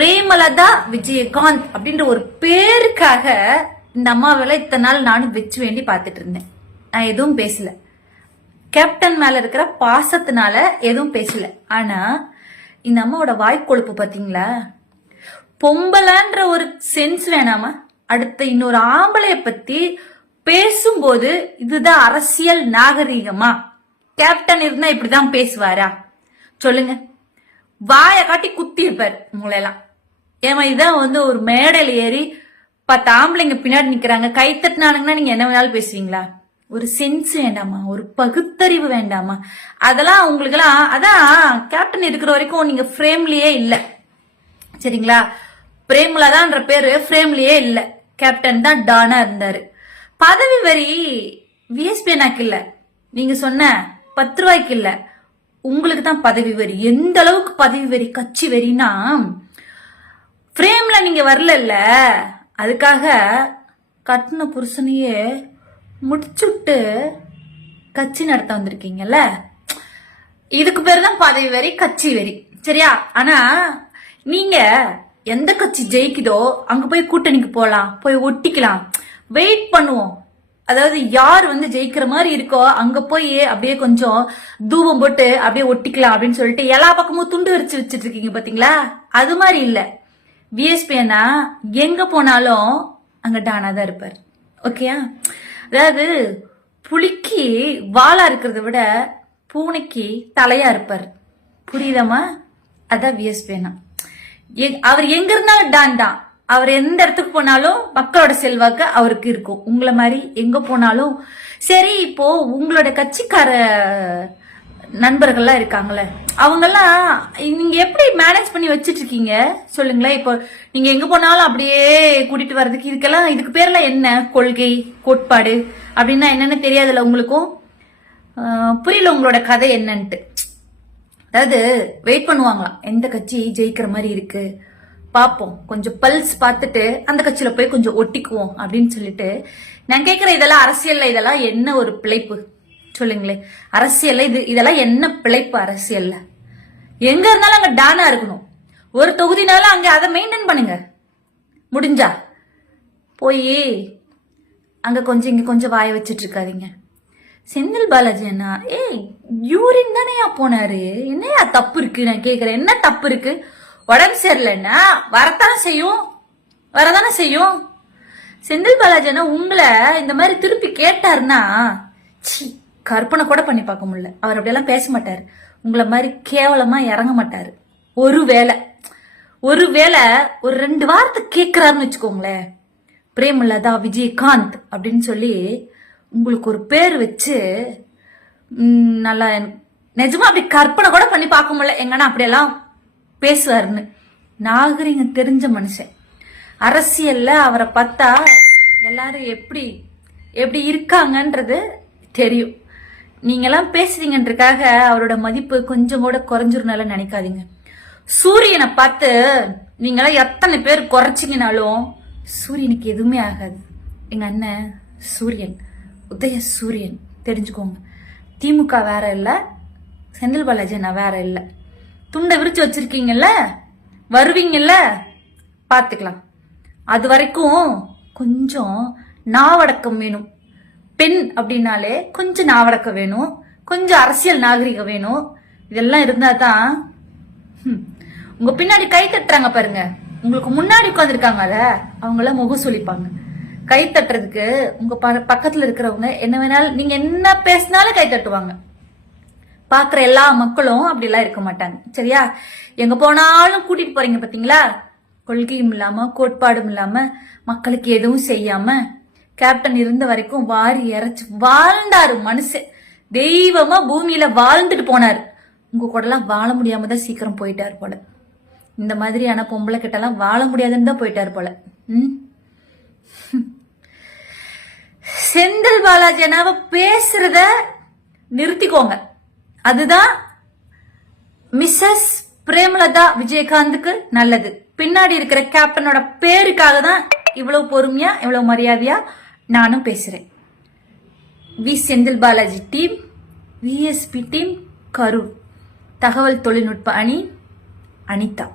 பிரேமலதா விஜயகாந்த் அப்படின்ற ஒரு பேருக்காக இந்த அம்மாவில இத்தனை நாள் நானும் வச்சு வேண்டி பார்த்துட்டு இருந்தேன். நான் எதுவும் பேசல. கேப்டன் மேல இருக்கிற பாசத்தினால எதுவும் பேசல. ஆனா இந்த அம்மாவோட வாய்க்கொழுப்பு பாத்தீங்களா? பொம்பளைன்ற ஒரு சென்ஸ் வேணாமா? அடுத்த இன்னொரு ஆம்பளைய பத்தி பேசும்போது இதுதான் அரசியல் நாகரீகமா? கேப்டன் இருந்தா இப்படிதான் பேசுவாரா? சொல்லுங்க. வாயை காட்டி குத்தி இருப்பார் உங்களெல்லாம். ஏமா இதான் வந்து ஒரு மேடையில் ஏறி பத்து ஆம்பளைங்க பின்னாடி நிக்கிறாங்க கை தட்டினானுங்கன்னா நீங்க என்ன வேணாலும் பேசுவீங்களா? ஒரு சென்ஸ் வேண்டாமா? ஒரு பகுத்தறிவு வேண்டாமா? அதெல்லாம் உங்களுக்கெல்லாம் அதான் கேப்டன் இருக்கிற வரைக்கும் நீங்க ஃப்ரேம்லயே இல்ல. சரிங்களா? பிரேமலதான்ற பேரு ஃப்ரேம்லயே இல்ல. கேப்டன் தான் டானா இருந்தாரு. பதவி வரி விஎஸ்பி எனக்கு இல்ல. நீங்க சொன்ன பத்து ரூபாய்க்கு இல்ல. உங்களுக்கு தான் பதவி வரி. எந்த அளவுக்கு பதவி வரி கட்சி வரினா ஃப்ரேம்ல நீங்க வரலல்ல. அதுக்காக கட்டின புருஷனையே முடிச்சுட்டு கட்சி நடத்த வந்திருக்கீங்கல்ல? இதுக்கு பேர் தான் பதவி வரி கட்சி வரி. சரியா? ஆனா நீங்க எந்த கட்சி ஜெயிக்குதோ அங்க போய் கூட்டணிக்கு போலாம் போய் ஒட்டிக்கலாம். வெயிட் பண்ணுவோம். அதாவது யார் வந்து ஜெயிக்கிற மாதிரி இருக்கோ அங்க போய் அப்படியே கொஞ்சம் தூபம் போட்டு அப்படியே ஒட்டிக்கலாம் அப்படின்னு சொல்லிட்டு எல்லா பக்கமும் துண்டு வரிச்சு வச்சிட்டு இருக்கீங்க பாத்தீங்களா? அது மாதிரி இல்லை. விஎஸ்பினா எங்க போனாலும் அங்க டானா தான் இருப்பார். ஓகேயா அதாவது புலிக்கு வாளா இருக்கிறத விட பூனைக்கு தலையா இருப்பார். புரியுதம்மா? அதான் விஎஸ்பினா அவர் எங்க இருந்தாலும் டான் தான். அவர் எந்த இடத்துக்கு போனாலும் மக்களோட செல்வாக்கு அவருக்கு இருக்கும். உங்களை மாதிரி எங்க போனாலும். சரி இப்போ உங்களோட கட்சிக்கார நண்பர்கள்லாம் இருக்காங்களே அவங்கெல்லாம் நீங்க எப்படி மேனேஜ் பண்ணி வச்சிட்டு இருக்கீங்க சொல்லுங்களேன். இப்போ நீங்க எங்க போனாலும் அப்படியே கூட்டிட்டு வர்றதுக்கு இதுக்கெல்லாம் இதுக்கு பேர்லாம் என்ன? கொள்கை கோட்பாடு அப்படின்னா என்னன்னு தெரியாதுல்ல உங்களுக்கும்? புரியல உங்களோட கதை என்னன்ட்டு. அதாவது வெயிட் பண்ணுவாங்களாம். எந்த கட்சி ஜெயிக்கிற மாதிரி இருக்கு? பார்ப்போம். கொஞ்சம் பல்ஸ் பார்த்துட்டு அந்த கட்சியில போய் கொஞ்சம் ஒட்டிக்குவோம் அப்படின்னு சொல்லிட்டு. நான் கேட்கிற இதெல்லாம் அரசியல்ல இதெல்லாம் என்ன ஒரு பிழைப்பு? சொல்லுங்களேன் அரசியல்ல இது இதெல்லாம் என்ன பிழைப்பு அரசியல்ல? எங்க இருந்தாலும் அங்க டானா இருக்கணும். ஒரு தொகுதினாலும் அங்க அதை மெயின்டைன் பண்ணுங்க. முடிஞ்சா. போய் அங்க கொஞ்சம் இங்க கொஞ்சம் வாய வச்சிட்டு இருக்காதீங்க. செந்தில் பாலாஜி அண்ணா ஏய் யூரின் தானேயா போனாரு? என்னையா தப்பு இருக்கு? நான் கேக்குறேன் என்ன தப்பு இருக்கு? உடம்பு சரியில்லைன்னா வரத்தானே செய்யும்? வரதானே செய்யும்? செந்தில் பாலாஜி அண்ணா உங்களை இந்த மாதிரி திருப்பி கேட்டாருன்னா சி கற்பனை கூட பண்ணி பார்க்க முடியல. அவர் அப்படியெல்லாம் பேச மாட்டார். உங்களை மாதிரி கேவலமா இறங்க மாட்டார். ஒரு வேளை ஒரு வேளை ஒரு ரெண்டு வாரத்தை கேட்குறாருன்னு வச்சுக்கோங்களேன். பிரேமலதா விஜயகாந்த் அப்படின்னு சொல்லி உங்களுக்கு ஒரு பேர் வச்சு நல்லா நிஜமா அப்படி கற்பனை கூட பண்ணி பார்க்க முடியல. எங்கன்னா அப்படியெல்லாம் பேசுவாருன்னு. நாகரிகம் தெரிஞ்ச மனுஷன். அரசியல்ல அவரை பார்த்தா எல்லாரும் எப்படி எப்படி இருக்காங்கன்றது தெரியும். நீங்கெல்லாம் பேசுறீங்கன்றக்காக அவரோட மதிப்பு கொஞ்சம் கூட குறைஞ்சிருனால நினைக்காதீங்க. சூரியனை பார்த்து நீங்களாம் எத்தனை பேர் குறைச்சிங்கனாலும் சூரியனுக்கு எதுவுமே ஆகாது. எங்க அண்ணன் சூரியன் உதய சூரியன் தெரிஞ்சுக்கோங்க. திமுக வேற இல்லை செந்தில் பாலாஜி நான் வேற இல்லை. துண்டை விரிச்சு வச்சிருக்கீங்கல்ல வருவீங்கல்ல பார்த்துக்கலாம். அது வரைக்கும் கொஞ்சம் நாவடக்கம் வேணும். பெண் அப்படின்னாலே கொஞ்சம் நாவடக்கம் வேணும். கொஞ்சம் அரசியல் நாகரிகம் வேணும். இதெல்லாம் இருந்தா தான் உங்க பின்னாடி கை தட்டுறாங்க பாருங்க. உங்களுக்கு முன்னாடி உட்காந்துருக்காங்கல்ல அவங்கள முகசூலிப்பாங்க. கை தட்டுறதுக்கு உங்க ப- பக்கத்துல இருக்கிறவங்க என்ன வேணாலும் நீங்க என்ன பேசினாலும் கை தட்டுவாங்க. பாக்குற எல்லா மக்களும் அப்படிலாம் இருக்க மாட்டாங்க. சரியா? எங்க போனாலும் கூட்டிட்டு போறீங்க பாத்தீங்களா? கொள்கையும் இல்லாம கோட்பாடும் இல்லாம மக்களுக்கு எதுவும் செய்யாம கேப்டன் இருந்த வரைக்கும் வாரி இறைச்சி வாழ்ந்தாரு மனுஷன். தெய்வமா பூமியில வாழ்ந்துட்டு போனார். உங்க கூடலாம் வாழ முடியாம தான் சீக்கிரம் போயிட்டாரு போல. இந்த மாதிரியான பொம்பளை கிட்டலாம் வாழ முடியாதுன்னு தான் போயிட்டாரு போல. ம்? செந்தில் பாலாஜி அண்ணாவை பேசுறத நிறுத்திக்கோங்க. அதுதான் மிஸ்ஸஸ் பிரேமலதா விஜயகாந்துக்கு நல்லது. பின்னாடி இருக்கிற கேப்டனோட பேருக்காக தான் இவ்வளவு பொறுமையா இவ்வளவு மரியாதையா நானும் பேசுறேன். V. Senthil Balaji team VSB team Karur. தகவல் தொழில்நுட்ப அணி அனிதா.